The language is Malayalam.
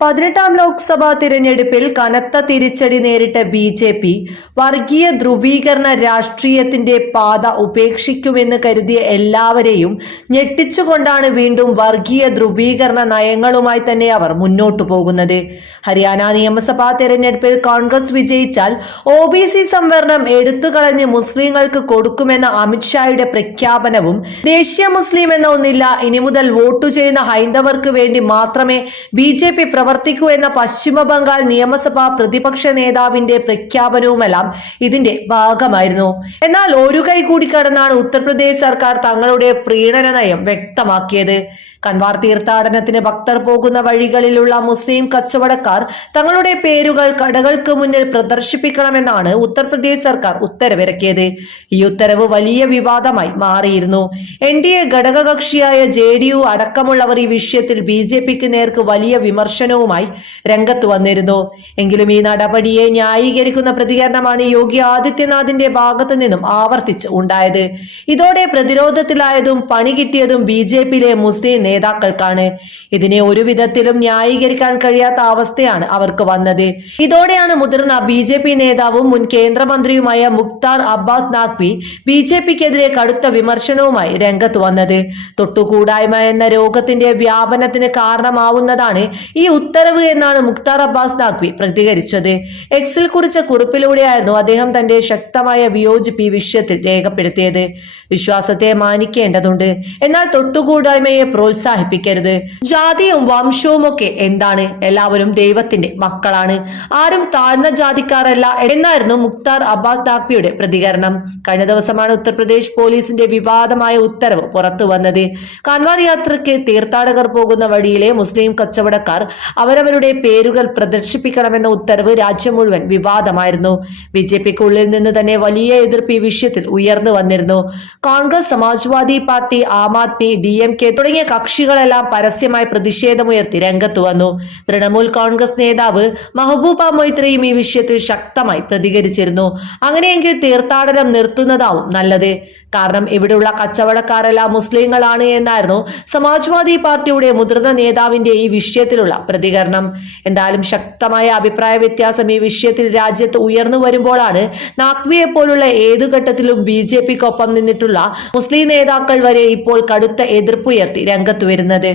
പതിനെട്ടാം ലോക്സഭാ തിരഞ്ഞെടുപ്പിൽ കനത്ത തിരിച്ചടി നേരിട്ട ബി ജെ പി വർഗീയ ധ്രുവീകരണ രാഷ്ട്രീയത്തിന്റെ പാത ഉപേക്ഷിക്കുമെന്ന് കരുതിയ എല്ലാവരെയും ഞെട്ടിച്ചുകൊണ്ടാണ് വീണ്ടും വർഗീയ ധ്രുവീകരണ നയങ്ങളുമായി തന്നെ അവർ മുന്നോട്ടു പോകുന്നത്. ഹരിയാന നിയമസഭാ തിരഞ്ഞെടുപ്പിൽ കോൺഗ്രസ് വിജയിച്ചാൽ ഒ ബി സി സംവരണം എടുത്തുകളഞ്ഞ് മുസ്ലിങ്ങൾക്ക് കൊടുക്കുമെന്ന അമിത്ഷായുടെ പ്രഖ്യാപനവും ദേശീയ മുസ്ലിം എന്ന ഒന്നില്ല ഇനി മുതൽ വോട്ടു ചെയ്യുന്ന ഹൈന്ദവർക്ക് വേണ്ടി മാത്രമേ ബി ജെ പി പ്രവർത്തിക്കൂ എന്ന പശ്ചിമ ബംഗാൾ നിയമസഭാ പ്രതിപക്ഷ നേതാവിന്റെ പ്രഖ്യാപനവുമെല്ലാം ഇതിന്റെ ഭാഗമായിരുന്നു. എന്നാൽ ഒരു കൈ കൂടി കടന്നാണ് ഉത്തർപ്രദേശ് സർക്കാർ തങ്ങളുടെ പ്രീണന നയം വ്യക്തമാക്കിയത്. കൻവാർ തീർത്ഥാടനത്തിന് ഭക്തർ പോകുന്ന വഴികളിലുള്ള മുസ്ലിം കച്ചവടക്കാർ തങ്ങളുടെ പേരുകൾ കടകൾക്ക് മുന്നിൽ പ്രദർശിപ്പിക്കണമെന്നാണ് ഉത്തർപ്രദേശ് സർക്കാർ ഉത്തരവിറക്കിയത്. ഈ ഉത്തരവ് വലിയ വിവാദമായി മാറിയിരുന്നു. എൻ ഡി എ ഘടകകക്ഷിയായ ജെ ഡി യു അടക്കമുള്ളവർ ഈ വിഷയത്തിൽ ബി ജെ പിക്ക് നേർക്ക് വലിയ വിമർശനവുമായി രംഗത്ത് വന്നിരുന്നു. എങ്കിലും ഈ നടപടിയെ ന്യായീകരിക്കുന്ന പ്രതികരണമാണ് യോഗി ആദിത്യനാഥിന്റെ ഭാഗത്തു നിന്നും ആവർത്തിച്ച് ഉണ്ടായത്. ഇതോടെ പ്രതിരോധത്തിലായതും പണി കിട്ടിയതും ബി ജെ പിയിലെ മുസ്ലിം നേതാക്കൾക്കാണ്. ഇതിനെ ഒരു വിധത്തിലും ന്യായീകരിക്കാൻ കഴിയാത്ത അവസ്ഥയാണ് അവർക്ക് വന്നത്. ഇതോടെയാണ് മുതിർന്ന ബി ജെ പി നേതാവും മുൻ കേന്ദ്രമന്ത്രിയുമായ മുക്താർ അബ്ബാസ് നാഖ്വി ബി ജെ പിക്കെതിരെ കടുത്ത വിമർശനവുമായി രംഗത്ത് വന്നത്. തൊട്ടുകൂടായ്മ എന്ന രോഗത്തിന്റെ വ്യാപനത്തിന് കാരണമാവുന്നതാണ് ഈ ഉത്തരവ് എന്നാണ് മുക്താർ അബ്ബാസ് നാഖ്വി പ്രതികരിച്ചത്. എക്സിൽ കുറിച്ച കുറിപ്പിലൂടെയായിരുന്നു അദ്ദേഹം തന്റെ ശക്തമായ വിയോജിപ്പ് ഈ വിഷയത്തിൽ രേഖപ്പെടുത്തിയത്. വിശ്വാസത്തെ മാനിക്കേണ്ടതുണ്ട്. എന്നാൽ തൊട്ടുകൂടായ്മയെ പ്രോത്സാഹിപ്പിക്കരുത്. ജാതിയും വംശവും ഒക്കെ എന്താണ്? എല്ലാവരും ദൈവത്തിന്റെ മക്കളാണ്. ആരും താഴ്ന്ന ജാതിക്കാരല്ല എന്നായിരുന്നു മുക്താർ അബ്ബാസ് നാഖ്വിയുടെ പ്രതികരണം. കഴിഞ്ഞ ദിവസമാണ് ഉത്തർപ്രദേശ് പോലീസിന്റെ വിവാദമായ ഉത്തരവ് പുറത്തു വന്നത് കാൻവാർ യാത്രയ്ക്ക് തീർത്ഥാടകർ പോകുന്ന വഴിയിലെ മുസ്ലിം കച്ചവടക്കാർ അവരവരുടെ പേരുകൾ പ്രദർശിപ്പിക്കണമെന്ന ഉത്തരവ് രാജ്യം മുഴുവൻ വിവാദമായിരുന്നു. ബി ജെ പിക്കുള്ളിൽ നിന്ന് തന്നെ വലിയ എതിർപ്പ് ഈ വിഷയത്തിൽ ഉയർന്നു വന്നിരുന്നു. Congress Samajwadi party Aam Aadmi D M K തുടങ്ങിയ കക്ഷികളെല്ലാം പരസ്യമായി പ്രതിഷേധമുയർത്തി രംഗത്ത് വന്നു. തൃണമൂൽ കോൺഗ്രസ് നേതാവ് മഹബൂബ മൊയ്ത്രയും ഈ വിഷയത്തിൽ ശക്തമായി പ്രതികരിച്ചിരുന്നു. അങ്ങനെയെങ്കിൽ തീർത്ഥാടനം നിർത്തുന്നതാവും നല്ലത്. കാരണം ഇവിടെയുള്ള കച്ചവടക്കാരെല്ലാം മുസ്ലിങ്ങളാണ് എന്നായിരുന്നു സമാജ്വാദി പാർട്ടിയുടെ മുതിർന്ന നേതാവിന്റെ ഈ വിഷയത്തിലുള്ള പ്രതികരണം എന്തായാലും ശക്തമായ അഭിപ്രായ വ്യത്യാസം ഈ വിഷയത്തിൽ രാജ്യത്ത് ഉയർന്നു വരുമ്പോഴാണ് നാക്വിയെ പോലുള്ള ഏതു ഘട്ടത്തിലും ബി ജെ പിക്കൊപ്പം നിന്നിട്ടുള്ള മുസ്ലിം നേതാക്കൾ വരെ ഇപ്പോൾ കടുത്ത എതിർപ്പുയർത്തി രംഗത്ത് വരുന്നത്.